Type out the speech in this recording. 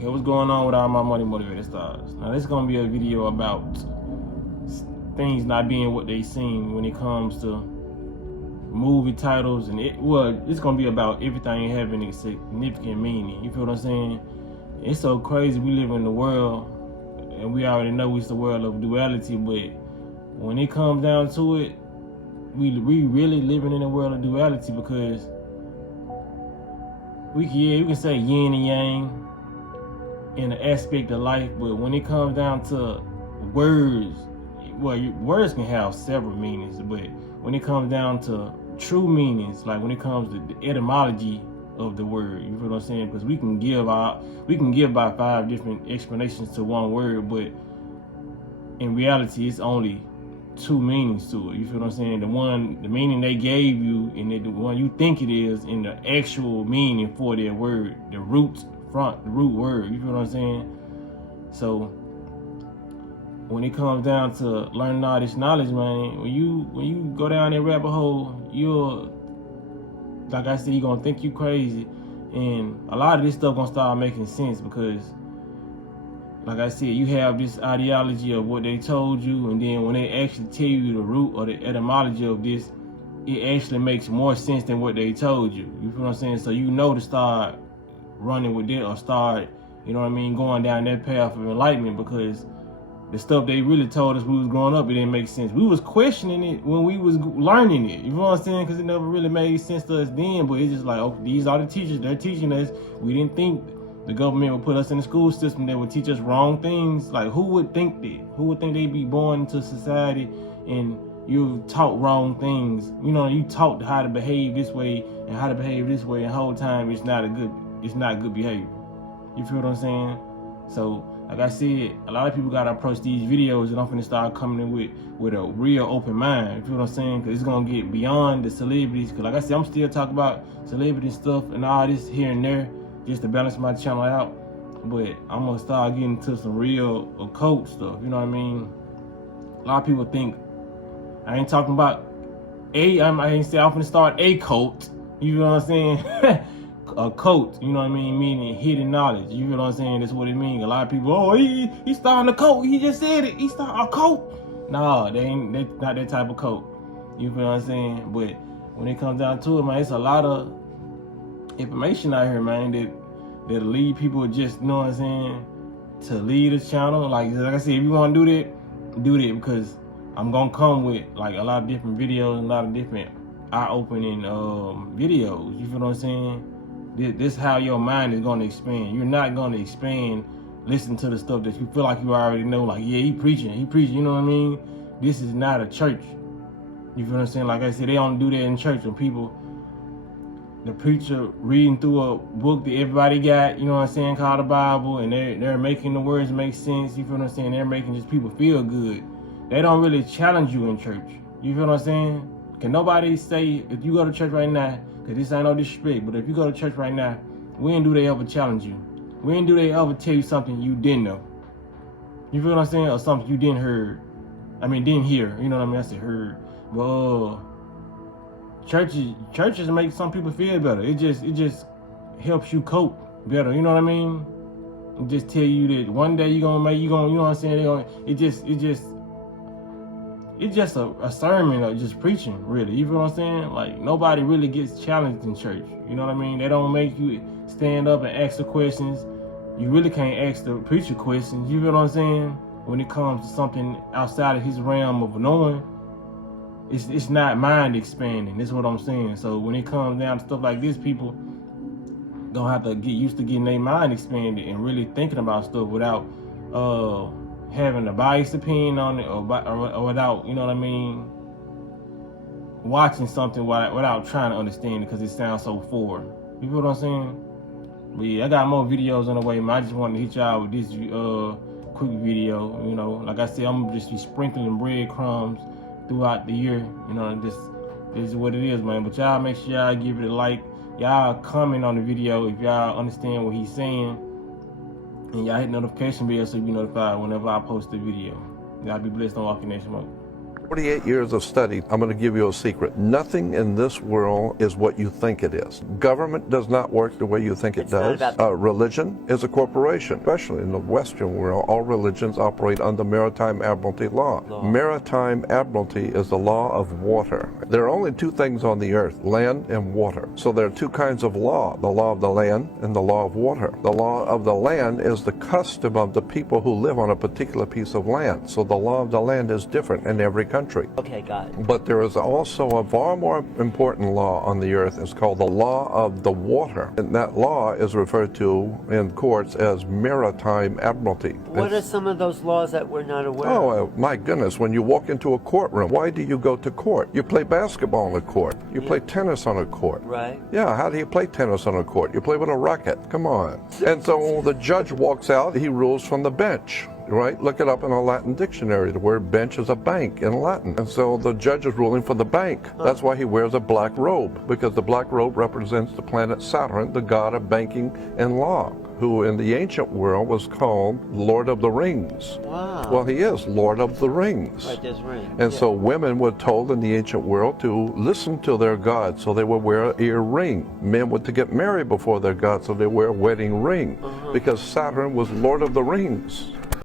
Okay, what's going on with all my money motivated stars? Now this is gonna be a video about things not being what they seem when it comes to movie titles, and it's gonna be about everything having a significant meaning. You feel what I'm saying? It's so crazy. We live in the world, and we already know it's the world of duality, but when it comes down to it, we really living in a world of duality, because you can say yin and yang in an aspect of life, but when it comes down to words, words can have several meanings, but when it comes down to true meanings, like when it comes to the etymology of the word, you feel what I'm saying? Because we can give about 5 different explanations to one word, but in reality, it's only 2 meanings to it. You feel what I'm saying? The meaning they gave you, and the one you think it is, and the actual meaning for that word, the root word. You feel what I'm saying? So when it comes down to learning all this knowledge, man, when you go down that rabbit hole, like I said, you're gonna think you crazy, and a lot of this stuff gonna start making sense, because like I said, you have this ideology of what they told you, and then when they actually tell you the root or the etymology of this, it actually makes more sense than what they told you. You feel what I'm saying? So you know to start running with it, or start, you know what I mean, going down that path of enlightenment, because the stuff they really told us when we was growing up, it didn't make sense. We was questioning it when we was learning it. You know what I'm saying? Because it never really made sense to us then, but it's just like, oh, these are the teachers. They're teaching us. We didn't think the government would put us in the school system that would teach us wrong things. Like, who would think that? Who would think they'd be born into society and you taught wrong things? You know, you taught how to behave this way and how to behave this way, and the whole time it's not good behavior. You feel what I'm saying? So, like I said, a lot of people gotta approach these videos, and I'm finna start coming in with a real open mind. You feel what I'm saying? Because it's gonna get beyond the celebrities. Because like I said, I'm still talking about celebrity stuff and all this here and there, just to balance my channel out. But I'm gonna start getting into some real occult stuff. You know what I mean? A lot of people think I ain't talking about I ain't say I'm finna start a cult. You know what I'm saying? A cult, you know what I mean, meaning hidden knowledge. You know what I'm saying? That's what it means. A lot of people, oh, he starting a cult. He just said it. He starting a cult. No, they not that type of cult. You feel what I'm saying? But when it comes down to it, man, it's a lot of information out here, man, that'll lead people just, you know what I'm saying, to lead a channel. Like I said, if you want to do that, because I'm gonna come with like a lot of different videos, a lot of different eye-opening videos. You feel what I'm saying? This is how your mind is going to expand. You're not going to expand listen to the stuff that you feel like you already know. Like, yeah, he preaching, you know what I mean? This is not a church. You feel what I'm saying? Like I said, they don't do that in church. When people, the preacher reading through a book that everybody got, you know what I'm saying, called the Bible, and they're making the words make sense. You feel what I'm saying? They're making just people feel good. They don't really challenge you in church. You feel what I'm saying? Can nobody say, if you go to church right now, because this ain't no disrespect, but if you go to church right now, when do they ever challenge you? When do they ever tell you something you didn't know? You feel what I'm saying? Or something you didn't hear. You know what I mean? I said heard. Well, churches make some people feel better. It just helps you cope better. You know what I mean? It just tell you that one day you know what I'm saying? It's just a sermon of just preaching, really. You feel what I'm saying? Like, nobody really gets challenged in church. You know what I mean? They don't make you stand up and ask the questions. You really can't ask the preacher questions. You feel what I'm saying? When it comes to something outside of his realm of knowing, it's not mind expanding. That's what I'm saying. So when it comes down to stuff like this, people gonna have to get used to getting their mind expanded and really thinking about stuff without having a biased opinion on it, or without, you know what I mean, watching something without trying to understand it because it sounds so foreign. You feel what I'm saying? But yeah, I got more videos on the way, man. I just wanted to hit y'all with this quick video. You know, like I said, I'm just be sprinkling breadcrumbs throughout the year. You know, this is what it is, man. But y'all make sure y'all give it a like. Y'all comment on the video if y'all understand what he's saying. And y'all hit notification bell so you be notified whenever I post a video. Y'all be blessed on Walking Nation Mode. 48 years of study, I'm going to give you a secret. Nothing in this world is what you think it is. Government does not work the way you think it does. Religion is a corporation, especially in the Western world. All religions operate under maritime admiralty law. Maritime admiralty is the law of water. There are only two things on the earth, land and water. So there are two kinds of law, the law of the land and the law of water. The law of the land is the custom of the people who live on a particular piece of land. So the law of the land is different in every country. Okay, got it. But there is also a far more important law on the earth. It's called the law of the water. And that law is referred to in courts as maritime admiralty. What are some of those laws that we're not aware of? Oh, my goodness. When you walk into a courtroom, why do you go to court? You play basketball on a court. You play tennis on a court. Right. Yeah, how do you play tennis on a court? You play with a racket. Come on. And so when the judge walks out, he rules from the bench. Right? Look it up in a Latin dictionary. The word bench is a bank in Latin. And so the judge is ruling for the bank. That's why he wears a black robe, because the black robe represents the planet Saturn, the god of banking and law, who in the ancient world was called Lord of the Rings. Wow. Well, he is Lord of the Rings. Right, there's rings. And so women were told in the ancient world to listen to their god, so they would wear an ear ring. Men were to get married before their god, so they wear a wedding ring, because Saturn was Lord of the Rings.